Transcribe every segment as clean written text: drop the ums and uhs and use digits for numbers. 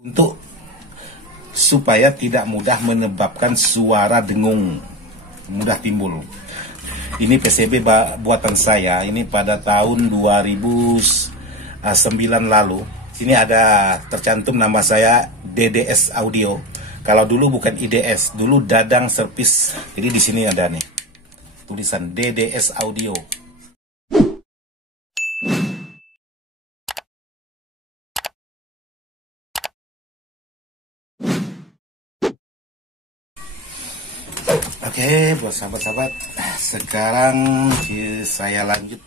Untuk supaya tidak mudah menyebabkan suara dengung mudah timbul. Ini PCB buatan saya, ini pada tahun 2009 lalu. Sini ada tercantum nama saya DDS Audio. Kalau dulu bukan IDS, dulu Dadang Service. Jadi di sini ada nih tulisan DDS Audio. Oke, buat sahabat-sahabat, sekarang saya lanjut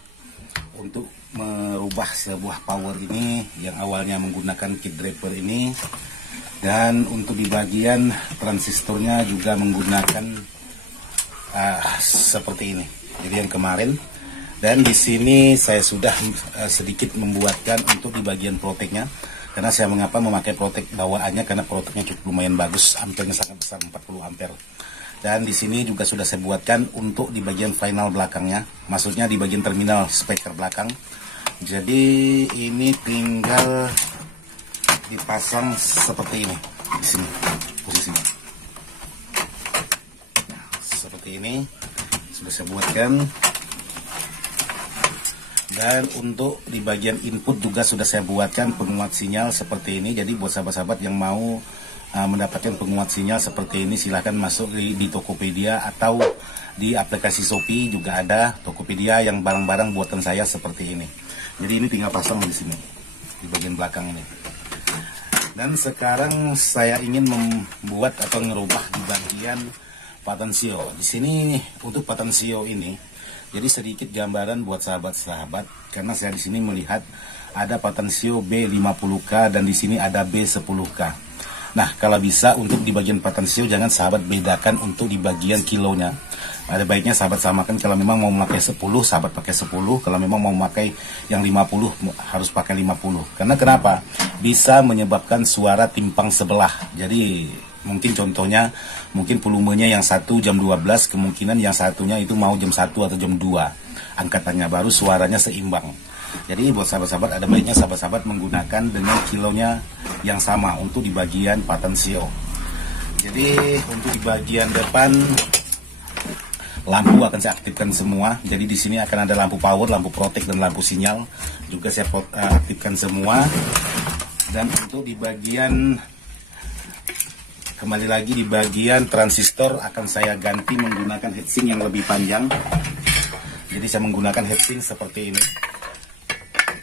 untuk merubah sebuah power ini yang awalnya menggunakan kit driver ini, dan untuk di bagian transistornya juga menggunakan seperti ini. Jadi yang kemarin, dan di sini saya sudah sedikit membuatkan untuk di bagian proteknya. Karena saya mengapa memakai protek bawaannya, karena proteknya cukup lumayan bagus, ampernya sangat besar, 40 ampere. Dan di sini juga sudah saya buatkan untuk di bagian final belakangnya, maksudnya di bagian terminal speaker belakang. Jadi ini tinggal dipasang seperti ini, di sini posisinya. Seperti ini sudah saya buatkan. Dan untuk di bagian input juga sudah saya buatkan penguat sinyal seperti ini. Jadi buat sahabat-sahabat yang mau mendapatkan penguat sinyal seperti ini, silahkan masuk di Tokopedia atau di aplikasi Shopee juga ada Tokopedia yang barang-barang buatan saya seperti ini. Jadi ini tinggal pasang di sini di bagian belakang ini. Dan sekarang saya ingin membuat atau ngerubah di bagian patensio. Di sini untuk patensio ini, jadi sedikit gambaran buat sahabat-sahabat, karena saya di sini melihat ada patensio B50K dan di sini ada B10K. Nah, kalau bisa untuk di bagian patensio jangan sahabat bedakan untuk di bagian kilonya. Ada baiknya sahabat samakan, kalau memang mau memakai 10, sahabat pakai 10. Kalau memang mau memakai yang 50, harus pakai 50. Karena kenapa? Bisa menyebabkan suara timpang sebelah. Jadi, mungkin contohnya, mungkin volumenya yang satu jam 12, kemungkinan yang satunya itu mau jam 1 atau jam 2. Angkatannya baru suaranya seimbang. Jadi buat sahabat-sahabat ada baiknya sahabat-sahabat menggunakan dengan kilonya yang sama untuk di bagian patensio. Jadi untuk di bagian depan lampu akan saya aktifkan semua. Jadi di sini akan ada lampu power, lampu protek dan lampu sinyal juga saya aktifkan semua. Dan untuk di bagian, kembali lagi di bagian transistor akan saya ganti menggunakan heatsink yang lebih panjang. Jadi saya menggunakan heatsink seperti ini.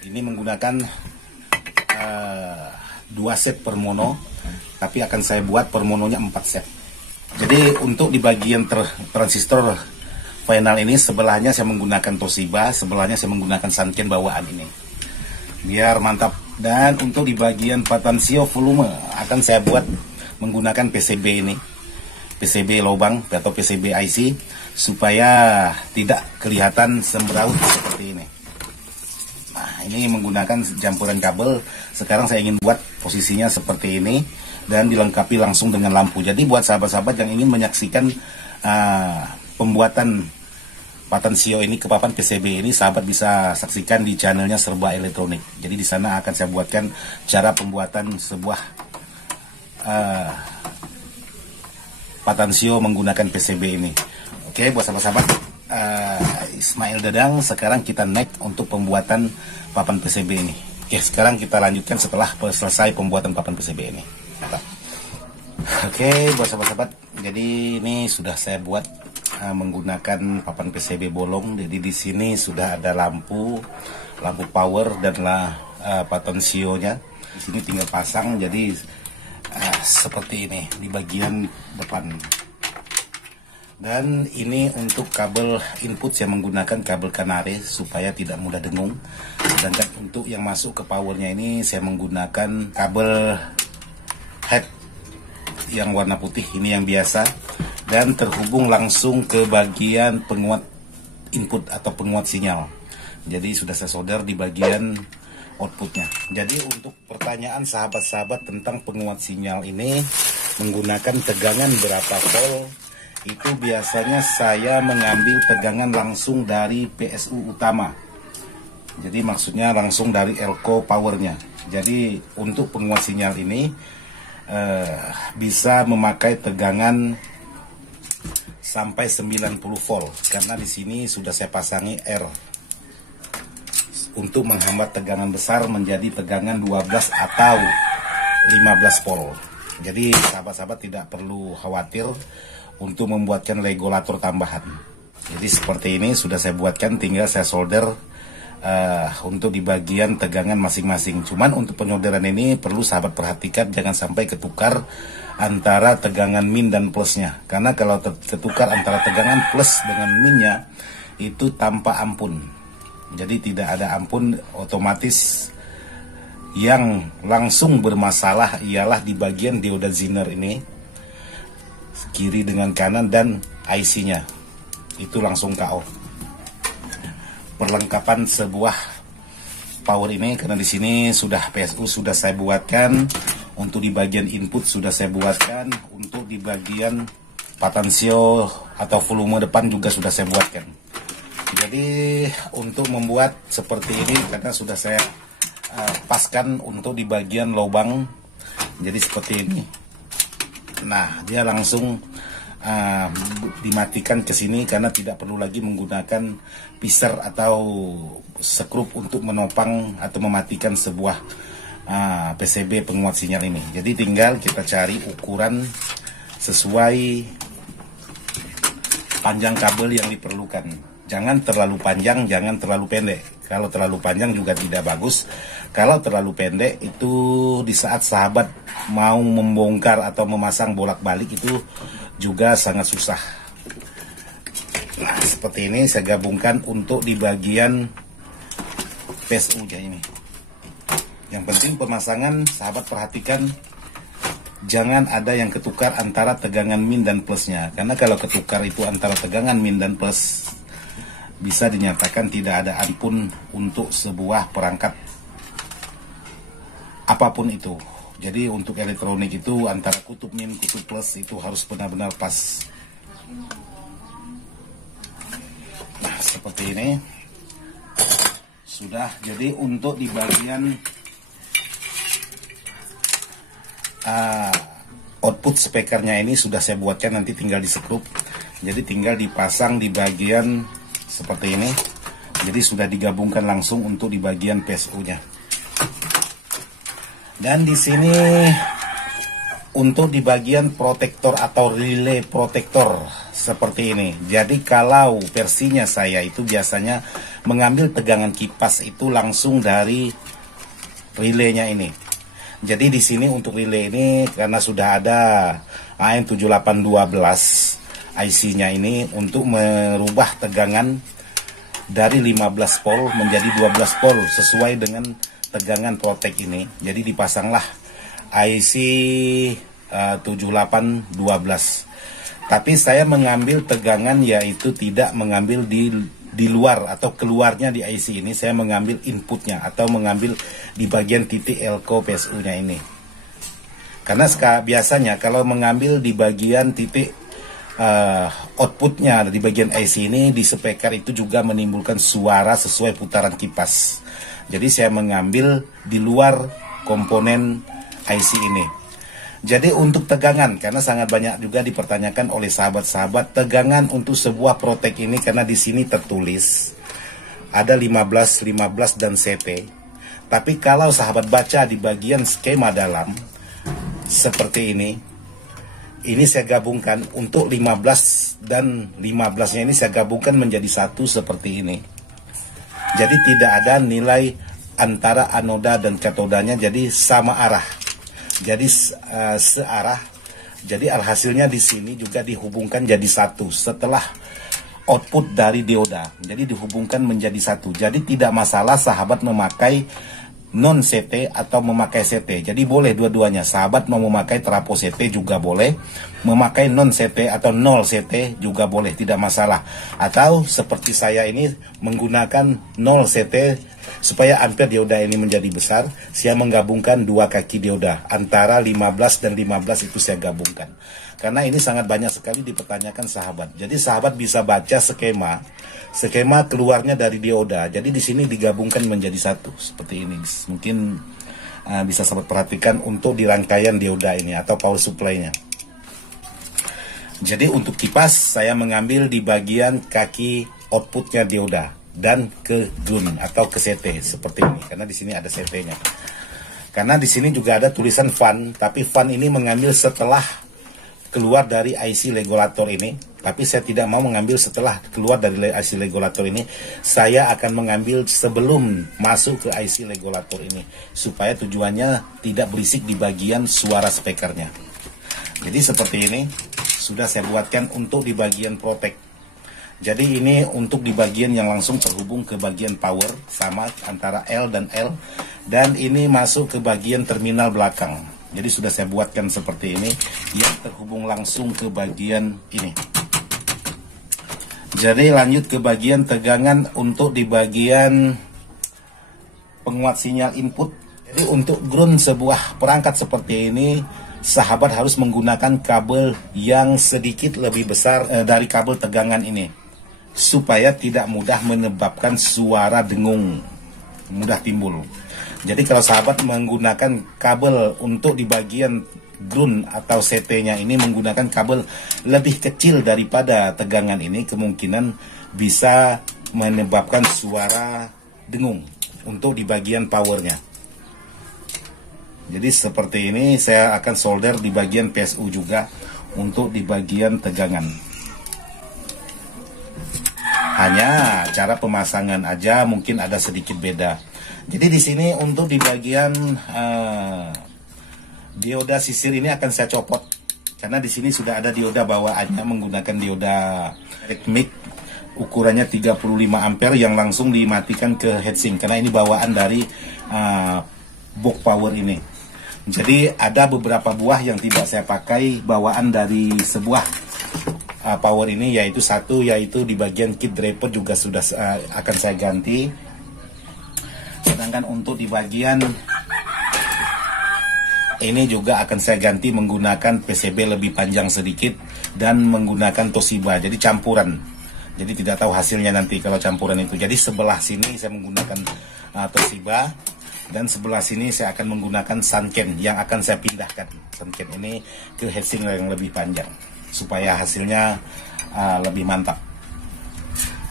Ini menggunakan 2 set per mono, tapi akan saya buat per mononya 4 set. Jadi untuk di bagian transistor final ini, sebelahnya saya menggunakan Toshiba, sebelahnya saya menggunakan Sanken bawaan ini, biar mantap. Dan untuk di bagian patensio volume akan saya buat menggunakan PCB ini, PCB lubang atau PCB IC, supaya tidak kelihatan sembraut seperti ini. Nah, ini menggunakan campuran kabel. Sekarang saya ingin buat posisinya seperti ini dan dilengkapi langsung dengan lampu. Jadi buat sahabat-sahabat yang ingin menyaksikan pembuatan patensio ini ke papan PCB ini, sahabat bisa saksikan di channelnya Serba Elektronik. Jadi di sana akan saya buatkan cara pembuatan sebuah patensio menggunakan PCB ini. Oke, buat sahabat-sahabat, Ismail Dadang, sekarang kita next untuk pembuatan papan PCB ini. Oke, sekarang kita lanjutkan setelah selesai pembuatan papan PCB ini. Oke, buat sahabat-sahabat, jadi ini sudah saya buat menggunakan papan PCB bolong. Jadi di sini sudah ada lampu power dan patensionya. Di sini tinggal pasang. Jadi seperti ini di bagian depan. Dan ini untuk kabel input saya menggunakan kabel kanare supaya tidak mudah dengung. Sedangkan untuk yang masuk ke powernya ini saya menggunakan kabel head yang warna putih, ini yang biasa. Dan terhubung langsung ke bagian penguat input atau penguat sinyal. Jadi sudah saya solder di bagian outputnya. Jadi untuk pertanyaan sahabat-sahabat tentang penguat sinyal ini menggunakan tegangan berapa volt, itu biasanya saya mengambil tegangan langsung dari PSU utama. Jadi maksudnya langsung dari elko powernya. Jadi untuk penguat sinyal ini bisa memakai tegangan sampai 90 volt, karena di sini sudah saya pasangi R untuk menghambat tegangan besar menjadi tegangan 12 atau 15 volt. Jadi sahabat-sahabat tidak perlu khawatir untuk membuatkan regulator tambahan. Jadi seperti ini sudah saya buatkan, tinggal saya solder untuk di bagian tegangan masing-masing. Cuman untuk penyolderan ini perlu sahabat perhatikan jangan sampai ketukar antara tegangan min dan plusnya, karena kalau ketukar antara tegangan plus dengan minnya itu tanpa ampun. Jadi tidak ada ampun, otomatis yang langsung bermasalah ialah di bagian dioda Zener ini, kiri dengan kanan dan IC-nya itu langsung KO. Perlengkapan sebuah power ini, karena di sini sudah PSU sudah saya buatkan, untuk di bagian input sudah saya buatkan, untuk di bagian potensio atau volume depan juga sudah saya buatkan. Jadi untuk membuat seperti ini, karena sudah saya paskan untuk di bagian lubang, jadi seperti ini. Nah, dia langsung dimatikan ke sini karena tidak perlu lagi menggunakan pisar atau skrup untuk menopang atau mematikan sebuah PCB penguat sinyal ini. Jadi tinggal kita cari ukuran sesuai panjang kabel yang diperlukan. Jangan terlalu panjang, jangan terlalu pendek. Kalau terlalu panjang juga tidak bagus. Kalau terlalu pendek itu di saat sahabat mau membongkar atau memasang bolak-balik itu juga sangat susah. Nah, seperti ini saya gabungkan untuk di bagian PSU-nya ini. Yang penting pemasangan sahabat perhatikan jangan ada yang ketukar antara tegangan min dan plusnya. Karena kalau ketukar itu antara tegangan min dan plus, bisa dinyatakan tidak ada ampun untuk sebuah perangkat apapun itu. Jadi untuk elektronik itu antara kutub min, kutub plus itu harus benar-benar pas. Nah, seperti ini. Sudah, jadi untuk di bagian output speakernya ini sudah saya buatkan, nanti tinggal disekrup. Jadi tinggal dipasang di bagian seperti ini. Jadi sudah digabungkan langsung untuk di bagian PSU-nya. Dan di sini untuk di bagian protektor atau relay protektor seperti ini. Jadi kalau versinya saya itu biasanya mengambil tegangan kipas itu langsung dari relaynya ini. Jadi di sini untuk relay ini karena sudah ada AM7812 IC-nya ini untuk merubah tegangan dari 15 volt menjadi 12 volt sesuai dengan tegangan protek ini. Jadi dipasanglah IC 7812. Tapi saya mengambil tegangan yaitu tidak mengambil di luar atau keluarnya di IC ini, saya mengambil inputnya atau mengambil di bagian titik elko PSU-nya ini. Karena biasanya kalau mengambil di bagian titik outputnya di bagian IC ini, di speaker itu juga menimbulkan suara sesuai putaran kipas. Jadi saya mengambil di luar komponen IC ini. Jadi untuk tegangan, karena sangat banyak juga dipertanyakan oleh sahabat-sahabat tegangan untuk sebuah protek ini, karena di sini tertulis ada 15, 15 dan CT. Tapi kalau sahabat baca di bagian skema dalam seperti ini saya gabungkan untuk 15 dan 15-nya ini saya gabungkan menjadi satu seperti ini. Jadi tidak ada nilai antara anoda dan katodanya, jadi sama arah. Jadi searah. Jadi alhasilnya di sini juga dihubungkan jadi satu setelah output dari dioda. Jadi dihubungkan menjadi satu. Jadi tidak masalah sahabat memakai non CT atau memakai CT. Jadi boleh dua-duanya. Sahabat mau memakai trapo CT juga boleh, memakai non CT atau 0 CT juga boleh, tidak masalah. Atau seperti saya ini menggunakan 0 CT supaya ampere dioda ini menjadi besar, saya menggabungkan dua kaki dioda antara 15 dan 15 itu saya gabungkan. Karena ini sangat banyak sekali dipertanyakan sahabat. Jadi sahabat bisa baca skema keluarnya dari dioda. Jadi di sini digabungkan menjadi satu seperti ini. Mungkin bisa sahabat perhatikan untuk di rangkaian dioda ini atau power supply-nya. Jadi untuk kipas saya mengambil di bagian kaki outputnya dioda dan ke ground atau ke CT seperti ini, karena di sini ada CT-nya. Karena di sini juga ada tulisan fan, tapi fan ini mengambil setelah keluar dari IC regulator ini, tapi saya tidak mau mengambil setelah keluar dari IC regulator ini. Saya akan mengambil sebelum masuk ke IC regulator ini, supaya tujuannya tidak berisik di bagian suara speakernya. Jadi seperti ini sudah saya buatkan untuk di bagian protect. Jadi ini untuk di bagian yang langsung terhubung ke bagian power, sama antara L dan L, dan ini masuk ke bagian terminal belakang. Jadi sudah saya buatkan seperti ini, yang terhubung langsung ke bagian ini. Jadi lanjut ke bagian tegangan untuk di bagian penguat sinyal input. Jadi untuk ground sebuah perangkat seperti ini, sahabat harus menggunakan kabel yang sedikit lebih besar dari kabel tegangan ini, supaya tidak mudah menyebabkan suara dengung, mudah timbul. Jadi kalau sahabat menggunakan kabel untuk di bagian ground atau CT-nya ini menggunakan kabel lebih kecil daripada tegangan ini, kemungkinan bisa menyebabkan suara dengung untuk di bagian powernya. Jadi seperti ini saya akan solder di bagian PSU juga untuk di bagian tegangan. Hanya cara pemasangan aja mungkin ada sedikit beda. Jadi di sini untuk di bagian dioda sisir ini akan saya copot, karena di sini sudah ada dioda bawaannya menggunakan dioda mic ukurannya 35 ampere yang langsung dimatikan ke heatsink, karena ini bawaan dari box power ini. Jadi ada beberapa buah yang tidak saya pakai bawaan dari sebuah power ini, yaitu satu yaitu di bagian kit driver juga sudah akan saya ganti. Sedangkan untuk di bagian ini juga akan saya ganti menggunakan PCB lebih panjang sedikit dan menggunakan Toshiba, jadi campuran. Jadi tidak tahu hasilnya nanti kalau campuran itu. Jadi sebelah sini saya menggunakan Toshiba dan sebelah sini saya akan menggunakan Sanken yang akan saya pindahkan Sanken ini ke heatsink yang lebih panjang supaya hasilnya lebih mantap.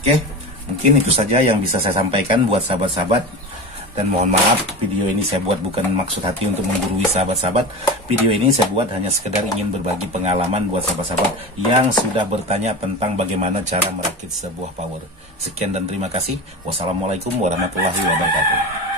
Oke, mungkin itu saja yang bisa saya sampaikan buat sahabat-sahabat. Dan mohon maaf, video ini saya buat bukan maksud hati untuk menggurui sahabat-sahabat. Video ini saya buat hanya sekedar ingin berbagi pengalaman buat sahabat-sahabat yang sudah bertanya tentang bagaimana cara merakit sebuah power. Sekian dan terima kasih. Wassalamualaikum warahmatullahi wabarakatuh.